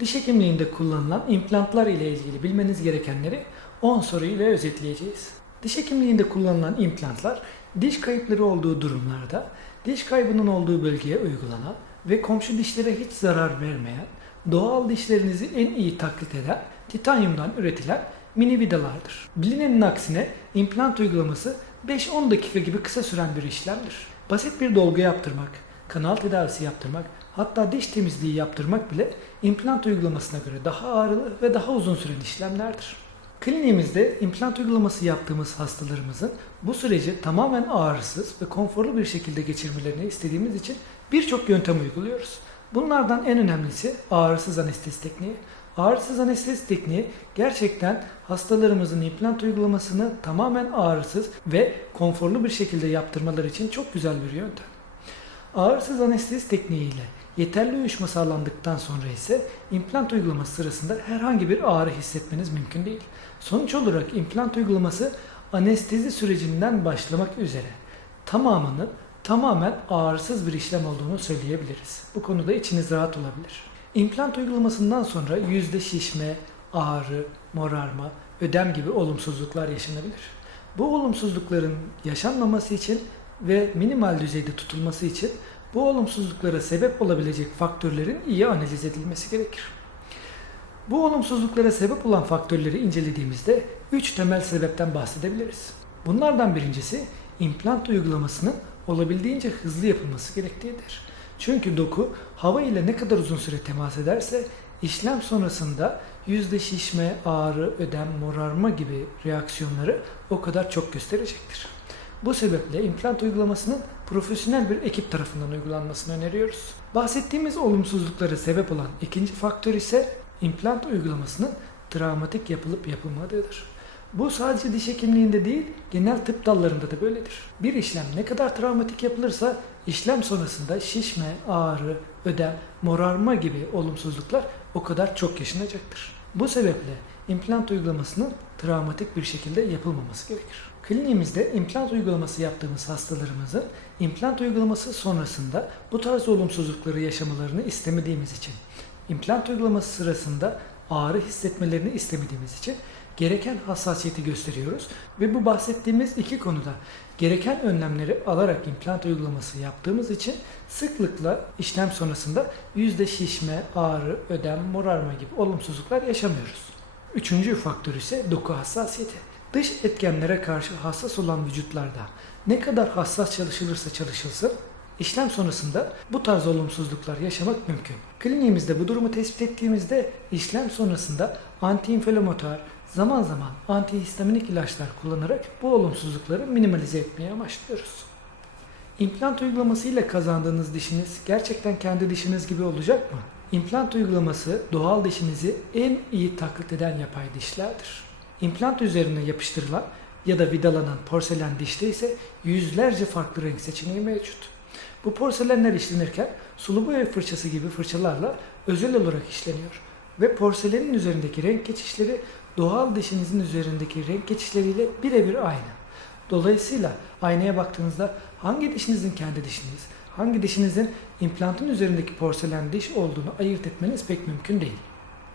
Diş hekimliğinde kullanılan implantlar ile ilgili bilmeniz gerekenleri 10 soru ile özetleyeceğiz. Diş hekimliğinde kullanılan implantlar diş kayıpları olduğu durumlarda diş kaybının olduğu bölgeye uygulanan ve komşu dişlere hiç zarar vermeyen, doğal dişlerinizi en iyi taklit eden titanyumdan üretilen mini vidalardır. Bilinenin aksine implant uygulaması 5-10 dakika gibi kısa süren bir işlemdir. Basit bir dolgu yaptırmak, kanal tedavisi yaptırmak, hatta diş temizliği yaptırmak bile implant uygulamasına göre daha ağrılı ve daha uzun süren işlemlerdir. Kliniğimizde implant uygulaması yaptığımız hastalarımızın bu süreci tamamen ağrısız ve konforlu bir şekilde geçirmelerini istediğimiz için birçok yöntem uyguluyoruz. Bunlardan en önemlisi ağrısız anestezi tekniği. Ağrısız anestezi tekniği gerçekten hastalarımızın implant uygulamasını tamamen ağrısız ve konforlu bir şekilde yaptırmaları için çok güzel bir yöntem. Ağrısız anestezi tekniğiyle yeterli uyuşma sağlandıktan sonra ise implant uygulaması sırasında herhangi bir ağrı hissetmeniz mümkün değil. Sonuç olarak implant uygulaması anestezi sürecinden başlamak üzere tamamının tamamen ağrısız bir işlem olduğunu söyleyebiliriz. Bu konuda içiniz rahat olabilir. İmplant uygulamasından sonra yüzde şişme, ağrı, morarma, ödem gibi olumsuzluklar yaşanabilir. Bu olumsuzlukların yaşanmaması için ve minimal düzeyde tutulması için bu olumsuzluklara sebep olabilecek faktörlerin iyi analiz edilmesi gerekir. Bu olumsuzluklara sebep olan faktörleri incelediğimizde 3 temel sebepten bahsedebiliriz. Bunlardan birincisi implant uygulamasının olabildiğince hızlı yapılması gerektiğidir. Çünkü doku hava ile ne kadar uzun süre temas ederse işlem sonrasında yüzde şişme, ağrı, ödem, morarma gibi reaksiyonları o kadar çok gösterecektir. Bu sebeple implant uygulamasının profesyonel bir ekip tarafından uygulanmasını öneriyoruz. Bahsettiğimiz olumsuzluklara sebep olan ikinci faktör ise implant uygulamasının travmatik yapılıp yapılmadığıdır. Bu sadece diş hekimliğinde değil, genel tıp dallarında da böyledir. Bir işlem ne kadar travmatik yapılırsa işlem sonrasında şişme, ağrı, ödem, morarma gibi olumsuzluklar o kadar çok yaşanacaktır. Bu sebeple implant uygulamasının travmatik bir şekilde yapılmaması gerekir. Kliniğimizde implant uygulaması yaptığımız hastalarımızın implant uygulaması sonrasında bu tarz olumsuzlukları yaşamalarını istemediğimiz için, implant uygulaması sırasında ağrı hissetmelerini istemediğimiz için gereken hassasiyeti gösteriyoruz ve bu bahsettiğimiz iki konuda gereken önlemleri alarak implant uygulaması yaptığımız için sıklıkla işlem sonrasında yüzde şişme, ağrı, ödem, morarma gibi olumsuzluklar yaşamıyoruz. Üçüncü faktör ise doku hassasiyeti. Dış etkenlere karşı hassas olan vücutlarda ne kadar hassas çalışılırsa çalışılsın işlem sonrasında bu tarz olumsuzluklar yaşamak mümkün. Kliniğimizde bu durumu tespit ettiğimizde işlem sonrasında antiinflamatuar, zaman zaman antihistaminik ilaçlar kullanarak bu olumsuzlukları minimalize etmeye amaçlıyoruz. İmplant uygulamasıyla kazandığınız dişiniz gerçekten kendi dişiniz gibi olacak mı? İmplant uygulaması doğal dişinizi en iyi taklit eden yapay dişlerdir. İmplant üzerine yapıştırılan ya da vidalanan porselen dişte ise yüzlerce farklı renk seçeneği mevcut. Bu porselenler işlenirken sulu boya fırçası gibi fırçalarla özel olarak işleniyor ve porselenin üzerindeki renk geçişleri doğal dişinizin üzerindeki renk geçişleriyle birebir aynı. Dolayısıyla aynaya baktığınızda hangi dişinizin kendi dişiniz, hangi dişinizin implantın üzerindeki porselen diş olduğunu ayırt etmeniz pek mümkün değil.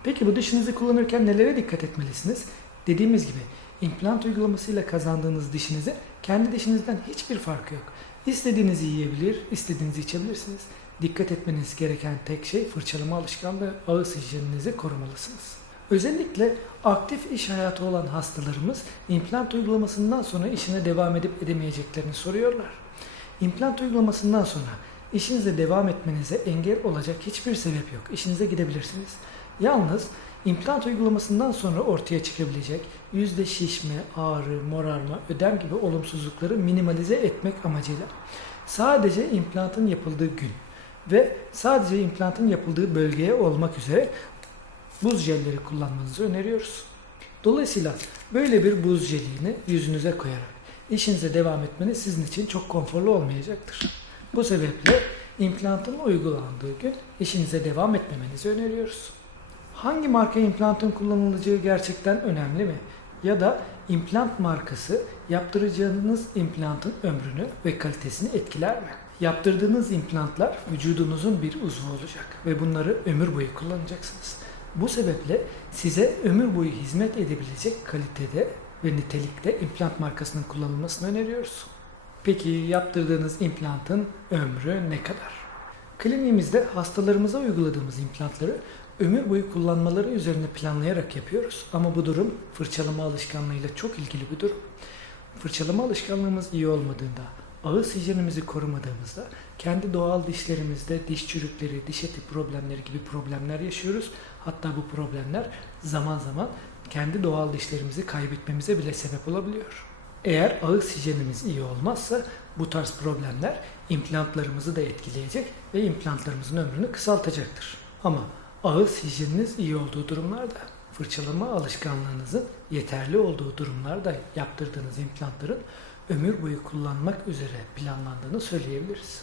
Peki bu dişinizi kullanırken nelere dikkat etmelisiniz? Dediğimiz gibi implant uygulamasıyla kazandığınız dişinizin kendi dişinizden hiçbir farkı yok. İstediğinizi yiyebilir, istediğinizi içebilirsiniz. Dikkat etmeniz gereken tek şey fırçalama alışkanlığı, ağız hijyeninizi korumalısınız. Özellikle aktif iş hayatı olan hastalarımız implant uygulamasından sonra işine devam edip edemeyeceklerini soruyorlar. İmplant uygulamasından sonra işinize devam etmenize engel olacak hiçbir sebep yok. İşinize gidebilirsiniz. Yalnız implant uygulamasından sonra ortaya çıkabilecek yüzde şişme, ağrı, morarma, ödem gibi olumsuzlukları minimalize etmek amacıyla sadece implantın yapıldığı gün ve sadece implantın yapıldığı bölgeye olmak üzere buz jelleri kullanmanızı öneriyoruz. Dolayısıyla böyle bir buz jelini yüzünüze koyarak işinize devam etmeniz sizin için çok konforlu olmayacaktır. Bu sebeple implantın uygulandığı gün işinize devam etmemenizi öneriyoruz. Hangi marka implantın kullanılacağı gerçekten önemli mi? Ya da implant markası yaptıracağınız implantın ömrünü ve kalitesini etkiler mi? Yaptırdığınız implantlar vücudunuzun bir uzvu olacak ve bunları ömür boyu kullanacaksınız. Bu sebeple size ömür boyu hizmet edebilecek kalitede ve nitelikte implant markasının kullanılmasını öneriyoruz. Peki yaptırdığınız implantın ömrü ne kadar? Kliniğimizde hastalarımıza uyguladığımız implantları ömür boyu kullanmaları üzerine planlayarak yapıyoruz. Ama bu durum fırçalama alışkanlığıyla çok ilgili bir durum. Fırçalama alışkanlığımız iyi olmadığında, ağız hijyenimizi korumadığımızda kendi doğal dişlerimizde diş çürükleri, diş eti problemleri gibi problemler yaşıyoruz. Hatta bu problemler zaman zaman kendi doğal dişlerimizi kaybetmemize bile sebep olabiliyor. Eğer ağız hijyenimiz iyi olmazsa bu tarz problemler implantlarımızı da etkileyecek ve implantlarımızın ömrünü kısaltacaktır. Ama ağız hijyeniniz iyi olduğu durumlarda, fırçalama alışkanlığınızın yeterli olduğu durumlarda yaptırdığınız implantların ömür boyu kullanmak üzere planlandığını söyleyebiliriz.